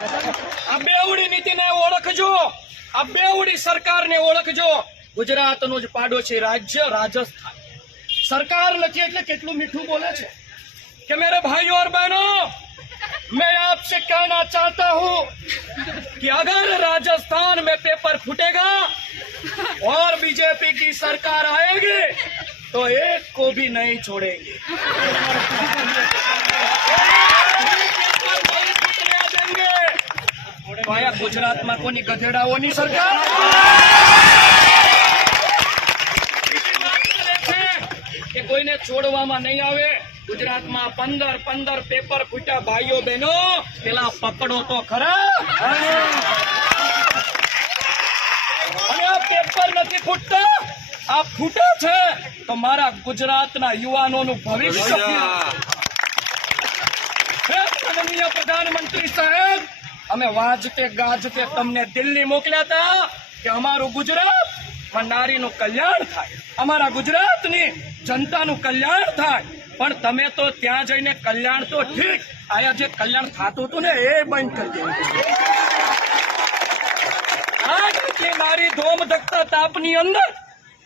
આ બેવડી નીતિને ઓળખજો, આ બેવડી સરકારને ઓળખજો। ગુજરાતનું જ પાડોશી રાજ્ય રાજસ્થાન सरकार નથી એટલે કેટલું મીઠું બોલે છે कि मेरे भाइयों और बहनों, मैं आपसे कहना चाहता हूं कि अगर राजस्थान में पेपर फूटेगा और बीजेपी की सरकार आएगी तो एक को भी नहीं छोड़ेंगे। तो आया गुजरात में कोनी गधेड़ाओनी सरकार કે કોઈને છોડવામાં નહીં આવે। ગુજરાતમાં 15 પેપર ફૂટ્યા ભાઈઓ બહેનો, પેલા પકડો તો ખરા। અને આ પેપર નથી ફૂટતા, આ ફૂટે છે તો મારા ગુજરાતના યુવાનોનું ભવિષ્ય। માનનીય પ્રધાનમંત્રી સાહેબ, અમે વાજતે ગાજતે તમને દિલ્હી મોકલ્યા હતા કે અમારું ગુજરાત નારીનું કલ્યાણ થાય, અમારા ગુજરાતની જનતાનું કલ્યાણ થાય। પણ તમે તો ત્યાં જઈને કલ્યાણ તો ઠીક, આયા જે કલ્યાણ થતું હતું ને એ બંધ કરી દેવું। આ નારી ધોમ ધકતા તાપની અંદર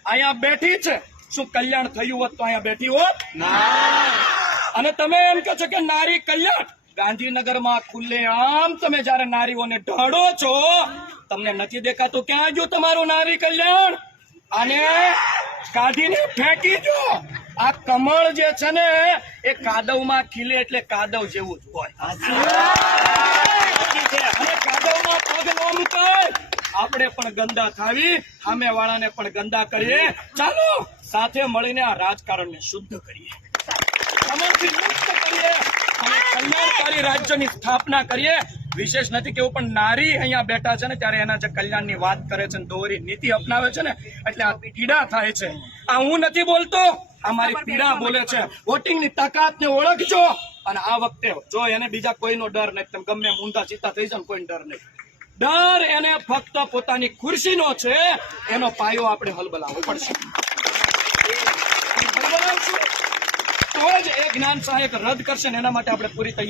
અહીંયા બેઠી છે, શું કલ્યાણ થયું હોત તો અહીંયા બેઠી હોત? અને તમે એમ કહો છો કે નારી કલ્યાણ, ગાંધીનગરમાં ખુલ્લે આમ તમે જયારે નારીઓને ઢળો છો, તમને નથી દેખાતું ક્યાં ગયું તમારું નારી કલ્યાણ? અને કાઢીને ફેંકી જો। આ કમળ જે છે ને એ કાદવમાં ખીલે એટલે કાદવ જેવું જ હોય, અને કાદવમાં પગ ન મુકાય। આપણે પણ ગંદા થાવી, સામે વાળાને પણ ગંદા કરીએ। ચાલો સાથે મળીને આ રાજકારણને શુદ્ધ કરીએ, કમળથી મુક્ત કરીએ અને કલ્યાણકારી રાજ્યની સ્થાપના કરીએ। વિશેષ નથી કેવું, પણ નારી અહીંયા બેઠા છે ને ત્યારે એના જે કલ્યાણની વાત કરે છે, દોરી નીતિ અપનાવે છે ને એટલે આ પીડા થાય છે। આ હું નથી બોલતો, આ મારી પીડા બોલે છે। વોટિંગની તાકાતને ઓળખજો, અને આ વખતે જો એને બીજા કોઈનો ડર નહીં, તમે ગમે ઊંધા સીધા થઈ જાવ કોઈ ડર નહીં, ડર એને ફક્ત પોતાની ખુરશીનો છે। એનો પાયો આપણે હલબલાવવો પડશે, તો જ એ જ્ઞાન સહાયક રદ કરશે ને એના માટે આપણે પૂરી તૈયારી